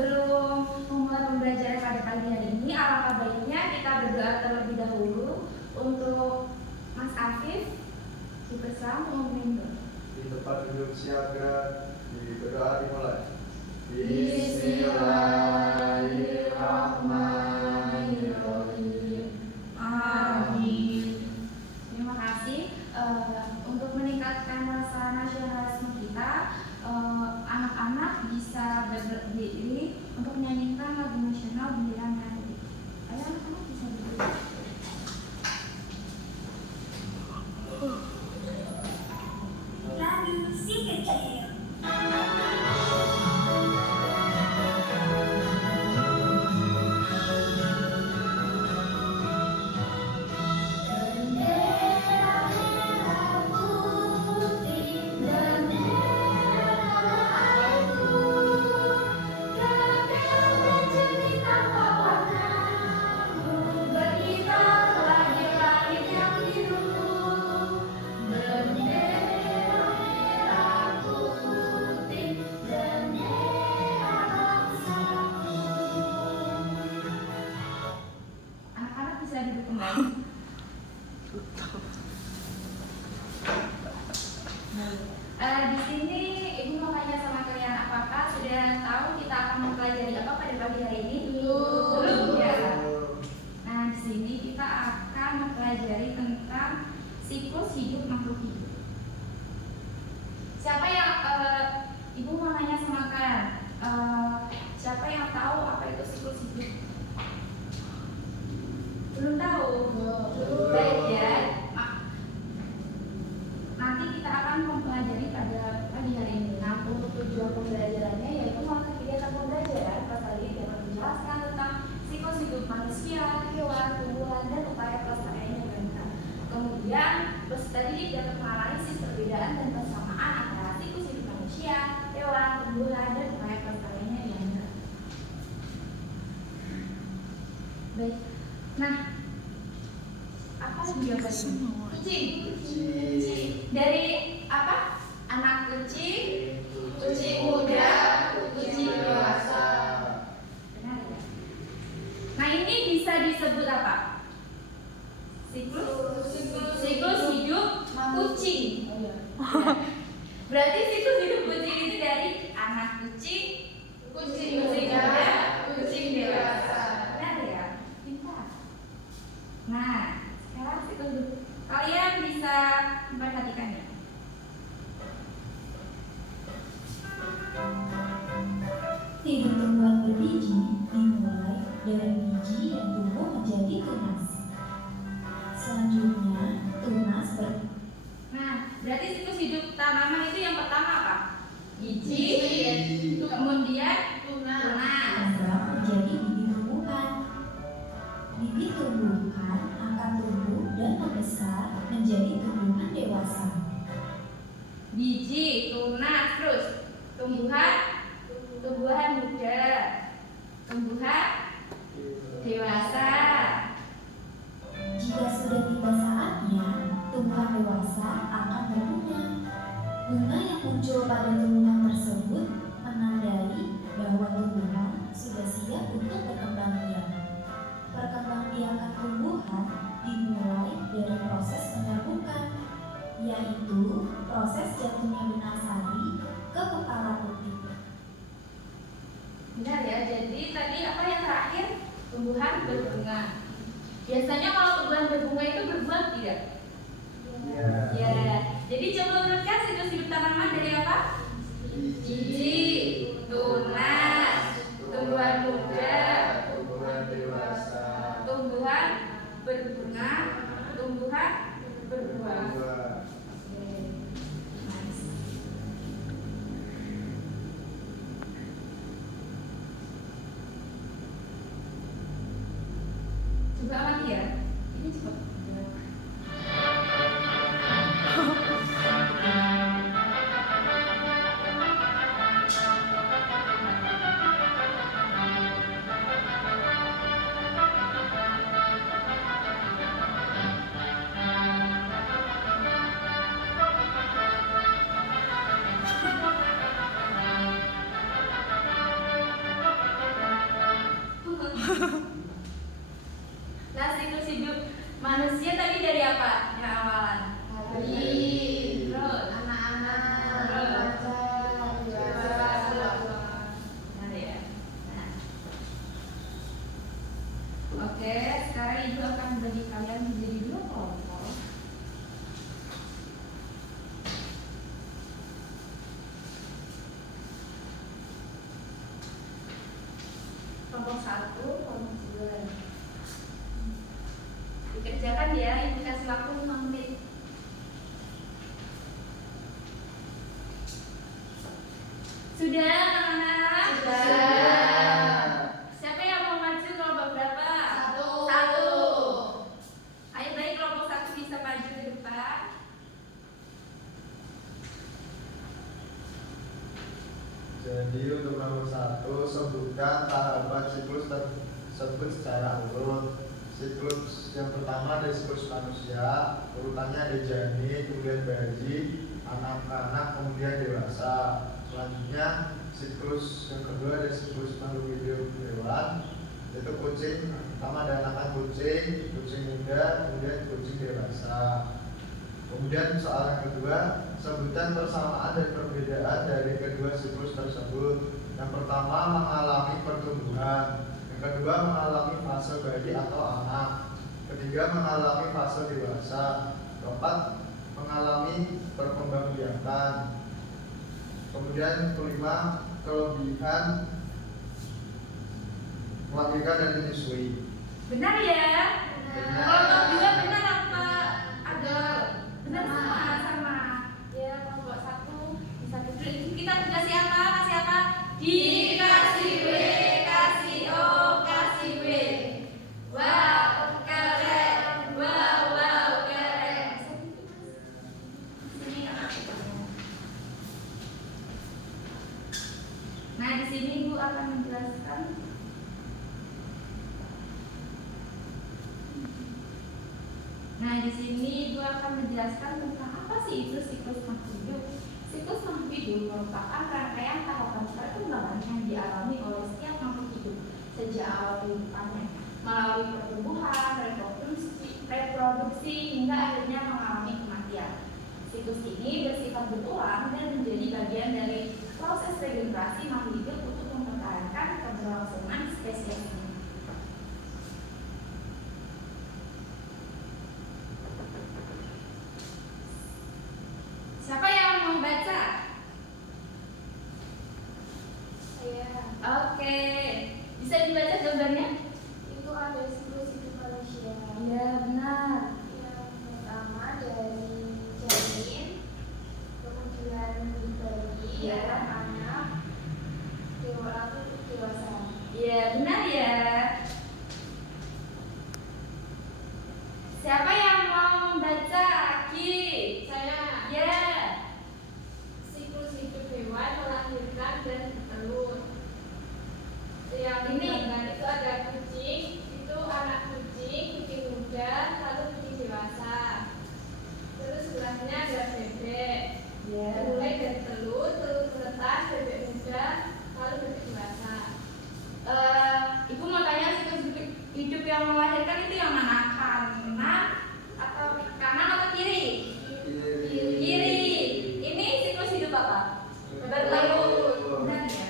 sebelum memulai pembelajaran pada pagi hari ini, alangkah baiknya kita berdoa terlebih dahulu untuk Mas Afif. Dipersilakan memimpin doa. Di tempat duduk siaga, berdoa dimulai. Bismillahirrahmanirrahim. Amin. Terima kasih. Untuk meningkatkan rasa nasionalisme kita, anak-anak bisa berdiri untuk menyanyikan lagu nasional Bendera Merah Putih. Ayo anak-anak bisa berdiri. Lagu si kecil. Di sini Ibu mau tanya sama kalian, apakah sudah tahu kita akan mempelajari apa pada pagi hari ini? Belum ya. Nah, di sini kita akan mempelajari tentang siklus hidup makhluk hidup. Siapa yang Ibu mau nanya sama kalian? Siapa yang tahu apa itu siklus hidup? Belum tahu? Baik ya. Nanti kita akan mempelajari pada pagi hari ini. Nah, untuk tujuan pembelajarannya yaitu melakukan kegiatan pembelajaran pasal ini dapat menjelaskan tentang siklus hidup manusia, hewan, tumbuhan, dan upaya pelestariannya mereka. Kemudian, peserta didik dapat menganalisis perbedaan dan persamaan antara siklus hidup manusia, hewan, tumbuhan, dan upaya pelestariannya mereka. Baik. Nah, apa jawabannya? Kucing. Dari apa? Anak kucing, kucing muda, kucing dewasa. Benar ya? Nah, ini bisa disebut apa? Siklus hidup kucing. Ya. Berarti siklus hidup kucing itu dari anak kucing, kucing muda, kucing dewasa. Benar ya? Pintar. Nah, sekarang siklus hidup kalian bisa memperhatikannya. Hidup tumbuhan berbiji dimulai dari biji yang tumbuh menjadi tunas. Selanjutnya, tunas Nah, berarti siklus hidup tanaman itu yang pertama apa? Biji, kemudian tunas. berkembang menjadi bibit tumbuhan. Bibit tumbuhan akan tumbuh dan membesar menjadi tumbuhan dewasa. Biji, tunas, terus tumbuhan muda, tumbuhan dewasa. Jika sudah tiba saatnya, tumbuhan dewasa akan berbunga. Bunga yang muncul pada tumbuhan tersebut menandai bahwa tumbuhan sudah siap untuk berkembang biak. Perkembangbiakan tumbuhan dimulai dari proses penyerbukan, yaitu proses jatuhnya benang sari ke kepala putih. Benar ya, jadi tadi apa yang terakhir? Tumbuhan berbunga. Biasanya kalau tumbuhan berbunga itu berbuah tidak? Ya. Jadi coba urutkan siklus hidup tanaman dari apa? Biji, tunas, tumbuhan muda, tumbuhan dewasa, tumbuhan berbunga, tumbuhan berbuah. Nice. Coba lagi ya. Ini cepat. Sudah anak-anak? Sudah. Siapa yang mau maju kelompok berapa? Satu. Ayo baik, kelompok 1 bisa maju ke depan. Jadi untuk nomor 1, sebutkan tahapan siklus tersebut secara urut. Siklus yang pertama ada siklus manusia, urutannya ada janin, kemudian bayi, anak-anak, kemudian dewasa. Selanjutnya siklus yang kedua ada siklus makhluk hidup hewan, yaitu kucing. Pertama ada anakan kucing, kucing muda, kemudian kucing dewasa. Kemudian soal yang kedua, sebutkan persamaan dan perbedaan dari kedua siklus tersebut. Yang pertama mengalami pertumbuhan, yang kedua mengalami fase bayi atau anak, ketiga mengalami fase dewasa, keempat mengalami perkembangbiakan, kemudian kelima kelebihan melahirkan dan menyusui. Benar ya? Benar. Kelompok 2 benar apa? Ada benar sama. Ya, kelompok 1 bisa duduk. Kita dikasih apa? Kasih apa? Dikasih W, kasih O, kasih W. Wow, keren. Wow, keren. Sini. Nah, di sini Ibu akan menjelaskan. Nah, di sini Ibu akan menjelaskan tentang apa sih itu siklus makhluk hidup. Siklus makhluk hidup merupakan rangkaian tahapan perkembangan yang dialami oleh setiap makhluk hidup sejak awal kehidupannya, melalui pertumbuhan, reproduksi hingga akhirnya mengalami kematian. Siklus ini bersifat berulang dan menjadi bagian dari proses regenerasi makhluk hidup untuk mempertahankan keberlangsungan spesies. Siapa yang mau baca? Saya. Oke, bisa dibaca gambarnya? Itu ada siklus hidup manusia. Iya, benar. Yang pertama dari janin, kemudian bayi, Iya. anak, lalu dewasa. Iya, benar ya. Siapa yang mau membaca? Ki. Saya. Ya. Siklus hidup hewan melahirkan dan bertelur. Yang Ini. digambar itu ada kucing, itu anak kucing, kucing muda, lalu kucing dewasa. Terus sebelahnya ada bebek. Ya. Mulai dari telur, telur menetas, bebek muda, lalu bebek dewasa. Ibu mau tanya siklus hidup yang melahirkan itu yang mana? Kanan atau kanan atau kiri? Kiri. Ini siklus hidup apa? Bertelur. Benar ya?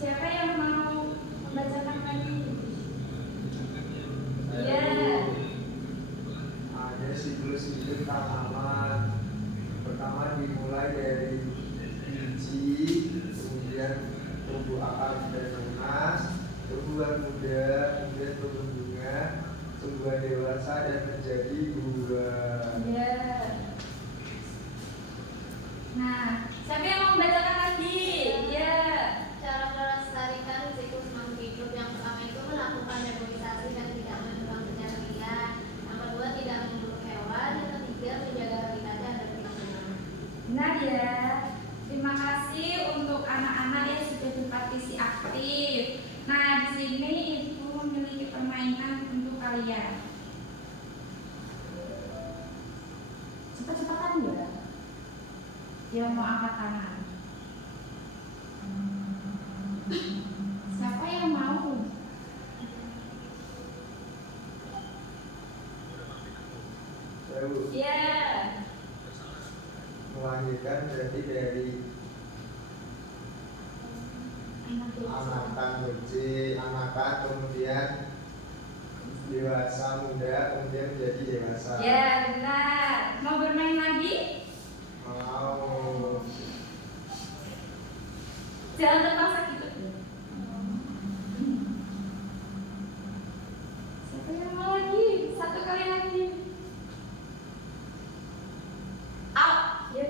Siapa yang mau membacakan lagi? Iya. Ada siklus hidup tanaman. Pertama dimulai dari biji, kemudian tumbuh akar dan tunas, tumbuhan muda, kemudian tumbuh bunga, tumbuhan dewasa dan menjadi buah. Iya. Nah, siapa yang mau membacakan lagi? Iya. Cara melestarikan siklus makhluk hidup yang pertama itu melakukan reboisasi dan tidak menebang penyakit. Yang kedua tidak membunuh hewan. Yang ketiga menjaga habitatnya agar tidak punah. Benar ya. Terima kasih untuk anak-anak yang sudah berpartisipasi aktif. Nah, di sini Ibu memiliki permainan untuk kalian. Cepat-cepatan ya. Yang mau angkat tangan. Siapa yang mau? Lalu Iya. melahirkan berarti dari anakan kucing, anakan kemudian dewasa muda, kemudian menjadi dewasa. Ya, benar. Mau bermain lagi? Mau. Jangan terpaksa gitu. Siapa yang mau lagi? Satu kali lagi. Out. Ya,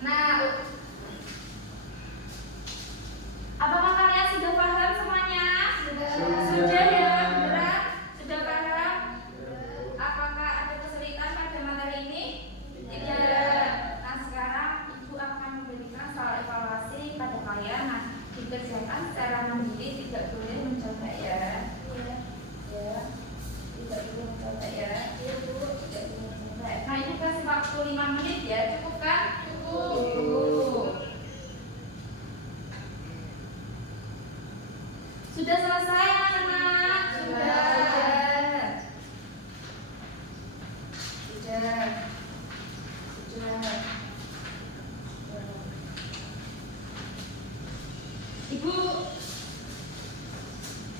Nah, apakah kalian sudah paham semuanya? Sudah ya, beneran? Sudah paham? Apakah ada kesulitan pada materi ini? Tidak. Nah, sekarang Ibu akan memberikan soal evaluasi pada kalian. Nah, dikerjakan secara mandiri, tidak boleh mencoba ya. Ya, tidak boleh mencoba ya. Iya Bu, tidak boleh mencoba. Nah, Ibu kasih waktu 5 menit ya, cukup kan? Cukup. Sudah selesai anak-anak? Sudah. Ibu.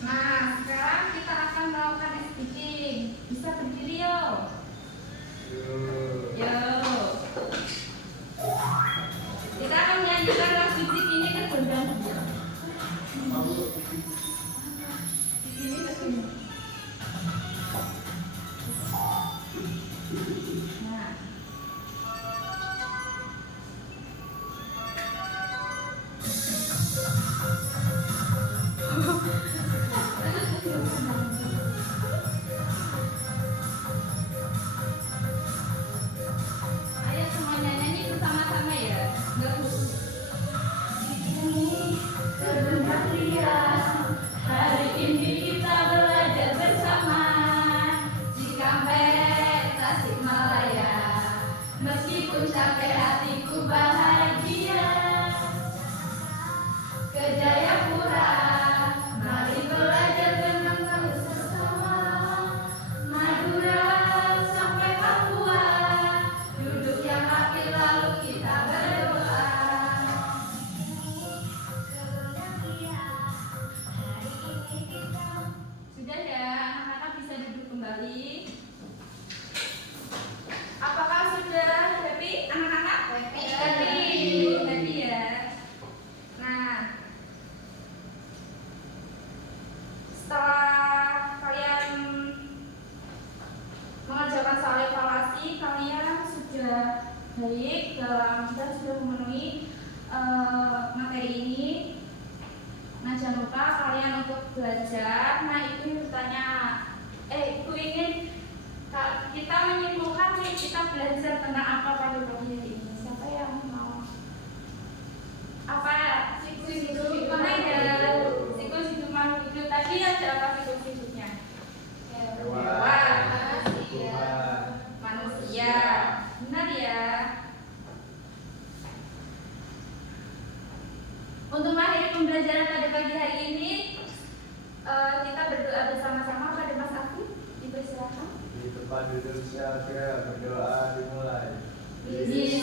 Nah, sekarang kita akan melakukan speaking. Bisa berdiri yuk. Yuk. Kita akan menyanyikan lagu Cik ini ke gendang. Ini ke sini. Nah. Ayo semuanya nyanyi bersama-sama ya. Bagus. Sebentar riang, hari ini kita belajar bersama Cikampek, Tasikmalaya. Meskipun capek hatiku bahagia. Ke Jayapura, mari belajar berenang bersama. Madura sampai Papua, duduk yang rapi lalu kita berdoa. Sudah ya, anak-anak bisa duduk kembali. Apakah sudah happy anak-anak? Happy ya. Nah, setelah kalian mengerjakan soal evaluasi, kalian sudah baik dalam dan sudah memenuhi materi ini. Nah, jangan lupa kalian untuk belajar. Nah, Ibu bertanya, Ibu ingin kita menyimpulkan nih, kita belajar tentang apa pada pagi hari ini? Siapa yang mau? Apa? Siklus mana ya? Siklus hidup makhluk hidup. Tadi ada apa siklus hidupnya? Hewan, manusia. Benar ya? Untuk mengakhiri pembelajaran pada pagi hari ini, kita berdoa bersama-sama pada Mas Afif. Dipersilakan. Di tempat duduk siap berdoa dimulai. Bismillah.